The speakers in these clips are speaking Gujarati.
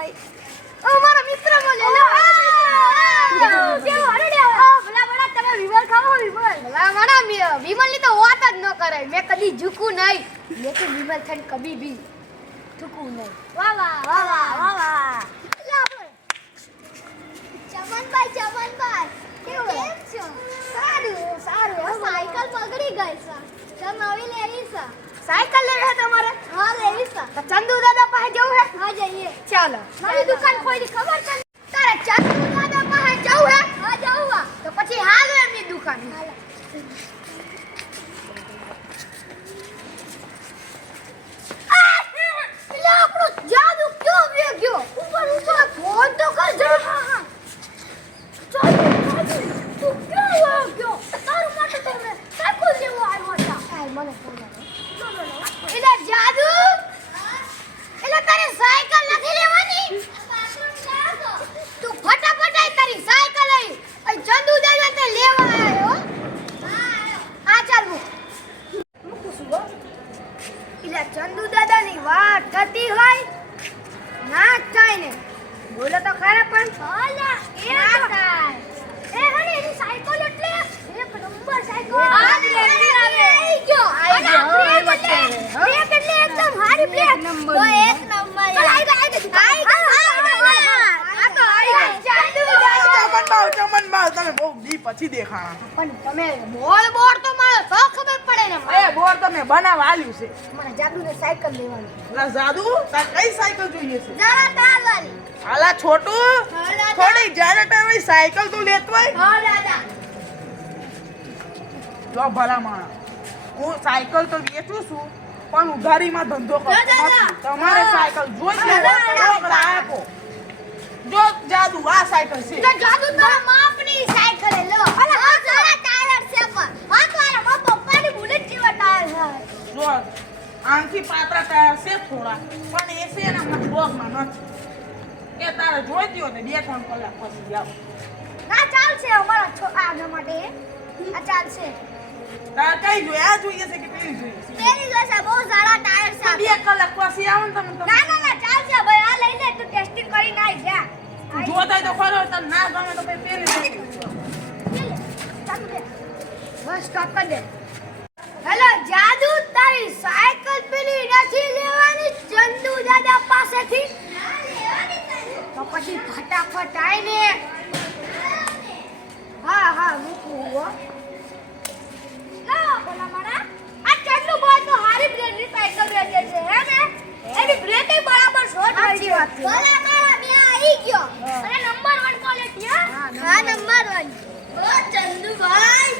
ભાઈ અમારો મિત્ર બોલે લો કેવો હરડે ભલા ભલા તમે વિમલ ખાવો વિમલ ભલા મારા વિમલ ની તો વાત જ ન કરાય મે કદી ઝૂકું નહીં લેકિન વિમલ થન કભી ભી ઝૂકું નહીં વાહ વાહ વાહ વાહ વાહ વાહ ચમનભાઈ કેવું છો સારું સારું સાયકલ પકડી ગઈ છે નવી લેવી છે સાયકલ લેવી તમારે હા લેવી છે તો ચંદુ દાદા પાસે જવું હે હા જઈએ ચાલો નવી દુકાન ખોલી ખબર છે તારે ચંદુ દાદા પાસે જવું હે હા જવું તો પછી હાલ એમની દુકાન જાદુ ક્યો વેગ્યો ઉપર ઉપર ફોન તો કર જા હા હા ચાલ તું ક્યો વેગ્યો તારું માટે તમે સાયકલ લેવો આવ્યો હતા આ મને ફોન એટલે જાદુ એટલે તારે સાયકલ નથી લેવાની તું ફટાફટ આય તારી સાયકલ આઈ ચંદુ દાદા તે લેવા આવ્યો હા ચાલ મૂકું છું એટલે ચંદુ દાદાની વાત થતી હોય ના થાય ને બોલો તો ખરા પણ હાલા એ ના થાય એ હને એની સાયકલ એટલે એક નંબર સાયકલ આ લેવી આવે આઈ ગયો બ્રેક એટલે એકદમ હારી બ્રેક નંબર તો એક નંબર ચાલ આઈ ગયો આ તો આઈ ગયો ચમન બાવ તમે બહુ દી પછી દેખાણા પણ તમે બોર તો મારો તો ખબર પડે ને એ બોર તમે બનાવ આલ્યું છે મને જાદુને સાયકલ લેવાની ના જાદુ તાર કઈ સાયકલ જોઈએ છે જરા તાલવાળી આલા છોટું થોડી જ્યારે તમે સાયકલ તો લેતો હોય હા દાદા જો ભલા માણા હું સાયકલ તો વેચું છું પણ ઉધારીમાં ધંધો કરતો નથી તમારે સાયકલ જોઈશે રોકડા આપો જો જાદુ આ સાયકલ છે તો જાદુ તો માપની સાયકલ લો અલા જરા ટાયર છે પણ હા તારા મા પપ્પાની બુલેટ જેવા ટાયર છે જો આંખી પાતળા ટાયર છે થોડા પણ એ છે ને મને બોક્સમાં નથી કે તારે જોઈતી હોય ને 2-3 કલાક પછી આવો ના ચાલશે અમારા આના માટે આ ચાલશે તારે કઈ જોઈએ આ જોઈએ છે કે પેલી જોઈએ છે તેરી જોશે બહુ સારા ટાયર છે 2 કલાક પછી આવો ને તમે ના ચાલશે ભાઈ આ લઈ લે તું ટેસ્ટિંગ કરીને આઈ જા જોતાય તો ખરો તને ના ગમે તો પછી પેલી બસ સ્ટોપ કર દે હેલો જાદુ તારી સાયકલ પેલી નથી લેવાની ચંદુ દાદા પાસેથી તો પછી ફટાફટ આઈને હા મૂકું હો ના બોલા મારા આ ચંદુ બોય તો હારી બ્રેન્ડની સાયકલ વેચે છે હે ને એની બ્રેક એ બરાબર શોર્ટ હોય છે બોલા મારા મે આવી ગયો અને નંબર 1 ક્વોલિટી હા નંબર 1 ઓ ચંદુ ભાઈ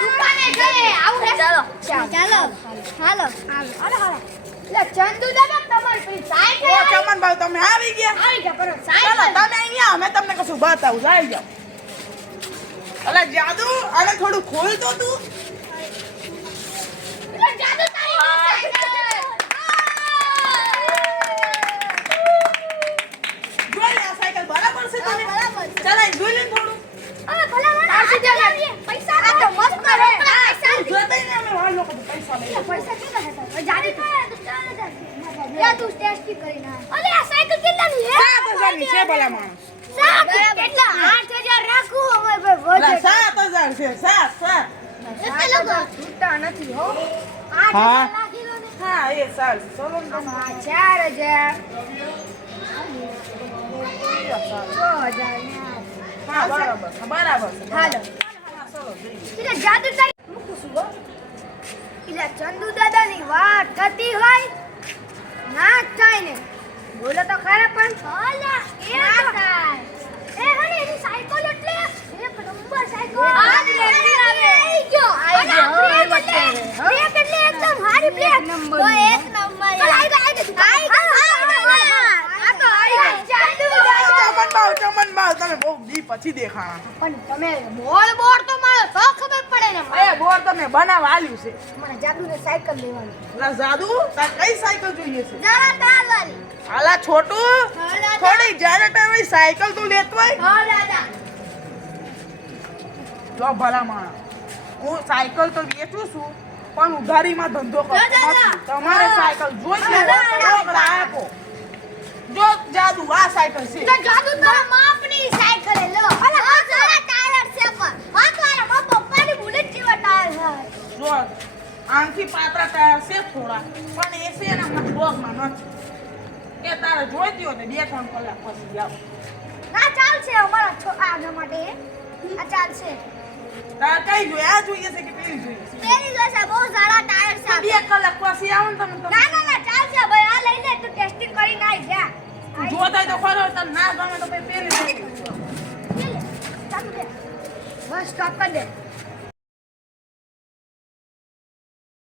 દુકાને જઈએ આવું હે ચાલો અરે લે ચંદુ દાદા તમારી પેલી સાયકલ ઓ ચમન ભાઈ તમે આવી ગયા પર ચાલો સાયકલ તમે અહીંયા અમે તમને કશું બતાવું જાય જાવ અલા જાદુ આને થોડું ખોલ તો તું લે જાદુ તારી સાયકલ જોઈ આ સાયકલ બરાબર છે તને બરાબર છે. ચાલ અહીં જોઈ લે થોડું અરે ભલા મને આશી જવા પૈસા આ તો મસ્ત હે પૈસા જોતા ને અમે વાળ લોકો પૈસા લઈ પૈસા કેટલા હતા જાડી કયા તો ચાલ જા તું ટેસ્ટી કરીને અલે આ સાયકલ કેટલાની હે 7000 ની છે ભલા માણસ કેટલા 8000 રાખું અમે ભાઈ અલા 7000 છે 7 એટલે લોકો છૂટા નથી હો 8000 હા. રાખી લો ને હા એ સાલ ચલો ને તમે. આ 4000 6000 હા બરાબર છે, બરાબર છે હાલો હા, ચલો જઈએ. એટલે જાદુ તારી મૂકું છું હો એટલે ચંદુ દાદાની વાત થતી હોય ના થાય ને બોલો તો ખરા પણ હાલા એ ના થાય એ હને એની સાયકલ એટલે એક નંબર સાયકલ આ લેવી આવે આઈ ગયો બ્રેક એટલે એકદમ હારી બ્રેક નંબર તો એક નંબર ચાલ આઈ ગયો આ તો આઈ ગયો જાદુ ચમન બાવ તમે બહુ દી પછી દેખાણા પણ તમે બોર તો મારો તો ખબર પડે ને એ બોર તમે બનાવ આલ્યું છે મને જાદુને સાયકલ લેવાની ના જાદુ તાર કઈ સાયકલ જોઈએ છે જરા તાલવાળી આલા છોટું થોડી જ્યારે તમે સાયકલ તો લેતો હોય હા દાદા જો ભલા માણા હું સાયકલ તો વેચું છું પણ ઉધારીમાં ધંધો કરતો નથી તમારે સાયકલ જોઈશે રોકડા આપો જો જાદુ આ સાયકલ છે તો જાદુ તો માપની સાયકલ હે લો અલા આ સારા ટાયર છે પણ આ તો આરા મા પપ્પાની બુલેટ જેવા ટાયર છે જો આંખી પાતળા ટાયર છે થોડા પણ એ છે ને મને બોગમાં નથી કે તારે જોઈતી હોય તો 2-3 કલાક પછી આવ ના ચાલશે અમારા આના માટે આ ચાલશે તારે કઈ જોઈએ આ જોઈએ છે કે પેલી જોઈએ છે પેલી જોશે બહુ સારા ટાયર છે 2 કલાક પછી આવો ને તમે ના ચાલશે ભાઈ આ લઈ લે તું ટેસ્ટિંગ કરીને આઈ જા જોતા તો ખરો તને ના ગમે તો પછી પેલી ચાલુ દે બસ સ્ટોપ કર દે